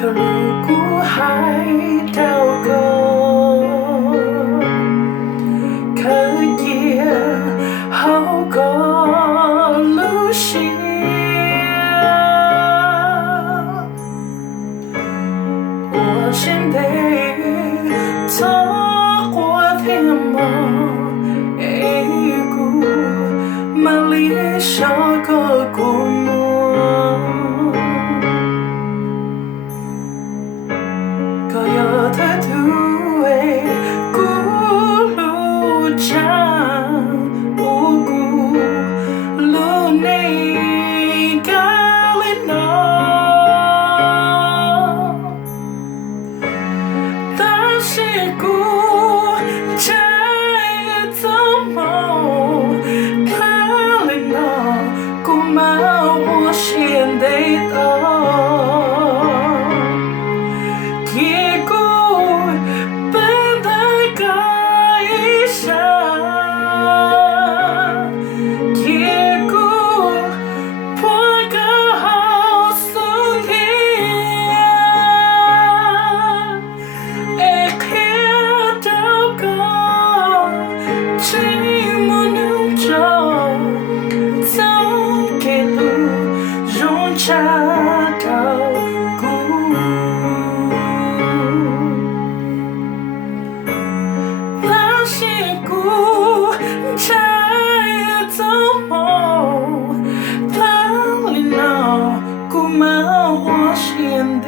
有路过海岛国，可以好过路线。我现在错过天梦，一股梦里小个故梦。可有的土味古路长，无故路内咖喱浓。但是古在做梦，咖喱浓古嘛我先得到。结果本来该上，结果破个好酸甜，爱看到个寂寞浓重，走给路容茶到谷。在做梦，哪里闹，古嘛我先得。